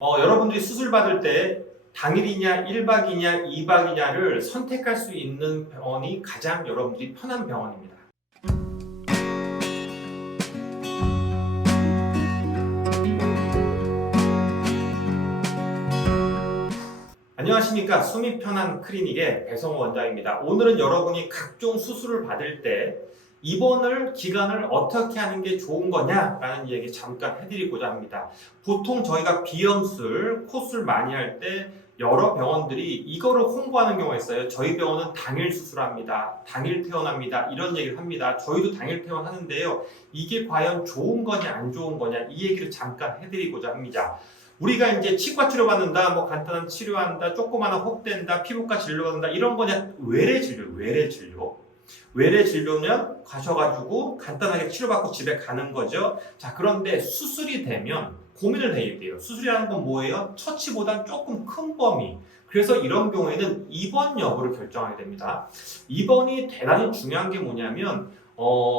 여러분들이 수술 받을 때 당일이냐, 1박이냐, 2박이냐를 선택할 수 있는 병원이 가장 여러분들이 편한 병원입니다. 안녕하십니까. 숨이 편한 클리닉의 배성호 원장입니다. 오늘은 여러분이 각종 수술을 받을 때 입원을 기간을 어떻게 하는 게 좋은 거냐라는 얘기 잠깐 해드리고자 합니다. 보통 저희가 비염술, 코술 많이 할 때 여러 병원들이 이거를 홍보하는 경우가 있어요. 저희 병원은 당일 수술합니다. 당일 퇴원합니다. 이런 얘기를 합니다. 저희도 당일 퇴원하는데요. 이게 과연 좋은 거냐 안 좋은 거냐 이 얘기를 잠깐 해드리고자 합니다. 우리가 이제 치과 치료 받는다, 뭐 간단한 치료한다, 조그마한 혹된다, 피부과 진료 받는다 이런 거냐 외래 진료. 외래 진료면 가셔가지고 간단하게 치료받고 집에 가는 거죠. 자, 그런데 수술이 되면 고민을 해야 돼요. 수술이라는 건 뭐예요? 처치보단 조금 큰 범위. 그래서 이런 경우에는 입원 여부를 결정하게 됩니다. 입원이 대단히 중요한 게 뭐냐면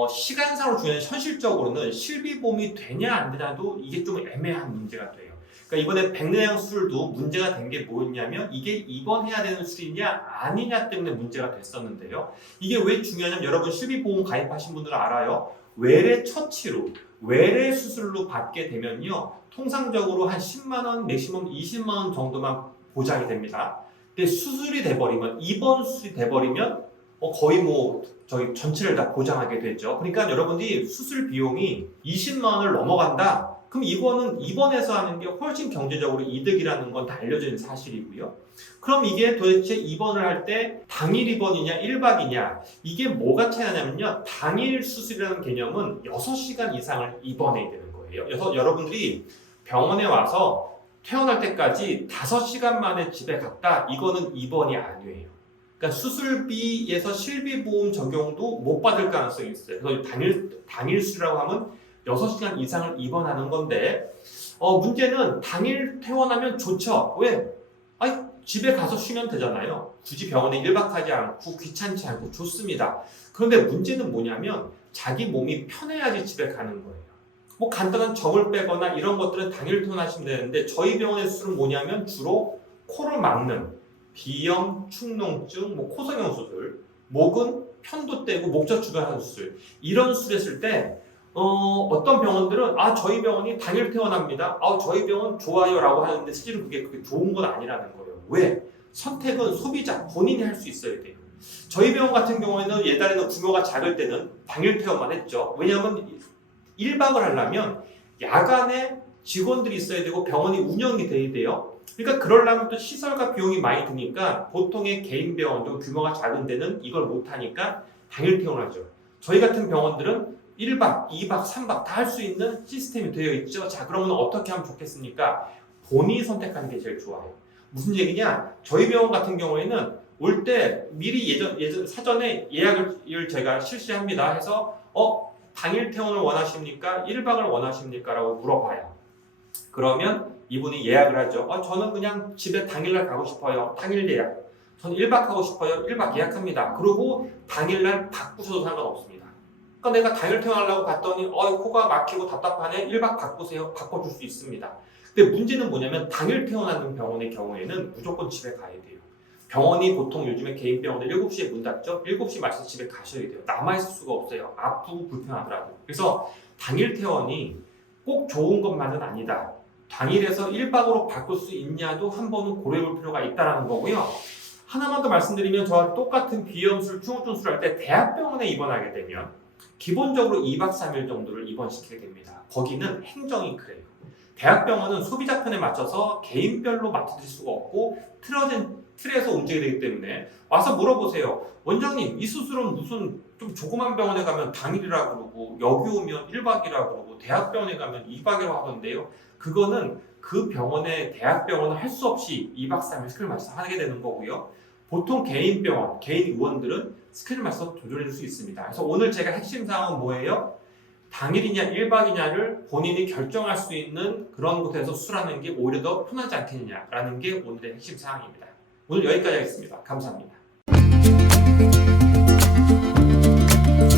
시간상으로 중요한 현실적으로는 실비보험이 되냐 안 되냐도 이게 좀 애매한 문제가 돼요. 그러니까 이번에 백내장 수술도 문제가 된 게 뭐였냐면 이게 입원해야 되는 수술이냐 아니냐 때문에 문제가 됐었는데요. 이게 왜 중요하냐면 여러분 실비보험 가입하신 분들은 알아요. 외래 처치로 외래 수술로 받게 되면요. 통상적으로 한 10만 원, 맥시멈 20만 원 정도만 보장이 됩니다. 근데 수술이 돼버리면 입원 수술이 돼버리면 거의 저희 전체를 다 보장하게 되죠. 그러니까 여러분들이 수술 비용이 20만 원을 넘어간다. 그럼 이거는 입원해서 하는 게 훨씬 경제적으로 이득이라는 건 다 알려져 있는 사실이고요. 그럼 이게 도대체 입원을 할 때 당일 입원이냐 1박이냐 이게 뭐가 차이나냐면요. 당일 수술이라는 개념은 6시간 이상을 입원해야 되는 거예요. 그래서 여러분들이 병원에 와서 퇴원할 때까지 5시간 만에 집에 갔다 이거는 입원이 아니에요. 그러니까 수술비에서 실비보험 적용도 못 받을 가능성이 있어요. 그래서 당일 수술이라고 하면 6시간 이상을 입원하는 건데 문제는 당일 퇴원하면 좋죠. 왜? 집에 가서 쉬면 되잖아요. 굳이 병원에 1박하지 않고 귀찮지 않고 좋습니다. 그런데 문제는 뭐냐면 자기 몸이 편해야지 집에 가는 거예요. 뭐 간단한 점을 빼거나 이런 것들은 당일 퇴원하시면 되는데 저희 병원의 수술은 뭐냐면 주로 코를 막는 비염, 축농증, 코성형 수술, 목은 편도 떼고 목젖 주변 수술 이런 수술 했을 때 어떤 병원들은 저희 병원이 당일 퇴원합니다. 저희 병원 좋아요 라고 하는데 실제로 그게 좋은 건 아니라는 거예요. 왜? 선택은 소비자 본인이 할 수 있어야 돼요. 저희 병원 같은 경우에는 예전에는 규모가 작을 때는 당일 퇴원만 했죠. 왜냐하면 1박을 하려면 야간에 직원들이 있어야 되고 병원이 운영이 돼야 돼요. 그러니까 그러려면 또 시설과 비용이 많이 드니까 보통의 개인 병원 좀 규모가 작은 데는 이걸 못하니까 당일 퇴원하죠. 저희 같은 병원들은 1박, 2박, 3박 다 할 수 있는 시스템이 되어 있죠. 자, 그러면 어떻게 하면 좋겠습니까? 본인이 선택하는 게 제일 좋아요. 무슨 얘기냐? 저희 병원 같은 경우에는 올 때 미리 사전에 예약을 제가 실시합니다. 해서 당일 퇴원을 원하십니까? 1박을 원하십니까? 라고 물어봐요. 그러면 이분이 예약을 하죠. 저는 그냥 집에 당일날 가고 싶어요. 당일 예약. 저는 1박 하고 싶어요. 1박 예약합니다. 그리고 당일날 바꾸셔도 상관없습니다. 그러니까 내가 당일 퇴원하려고 봤더니 코가 막히고 답답하네. 1박 바꾸세요. 바꿔줄 수 있습니다. 근데 문제는 뭐냐면 당일 퇴원하는 병원의 경우에는 무조건 집에 가야 돼요. 병원이 보통 요즘에 개인 병원들 7시에 문 닫죠. 7시 맞춰서 집에 가셔야 돼요. 남아있을 수가 없어요. 아프고 불편하더라도. 그래서 당일 퇴원이 꼭 좋은 것만은 아니다. 당일에서 1박으로 바꿀 수 있냐도 한 번은 고려해볼 필요가 있다는 거고요. 하나만 더 말씀드리면 저와 똑같은 비염술, 충후증술 할 때 대학병원에 입원하게 되면 기본적으로 2박 3일 정도를 입원시키게 됩니다. 거기는 행정이 그래요. 대학병원은 소비자 편에 맞춰서 개인별로 맞춰드릴 수가 없고 틀에서 움직이게 되기 때문에 와서 물어보세요. 원장님 이 수술은 무슨 좀 조그만 병원에 가면 당일이라 그러고 여기 오면 1박이라 그러고 대학병원에 가면 2박이라고 하던데요. 그거는 그 병원의 대학병원은 할 수 없이 2박 3일 스케줄 맞춰서 하게 되는 거고요. 보통 개인 병원, 개인 의원들은 스케줄 맞춰서 조절해줄 수 있습니다. 그래서 오늘 제가 핵심 사항은 뭐예요? 당일이냐 1박이냐를 본인이 결정할 수 있는 그런 곳에서 수술하는 게 오히려 더 편하지 않겠느냐라는 게 오늘의 핵심 사항입니다. 오늘 여기까지 하겠습니다. 감사합니다.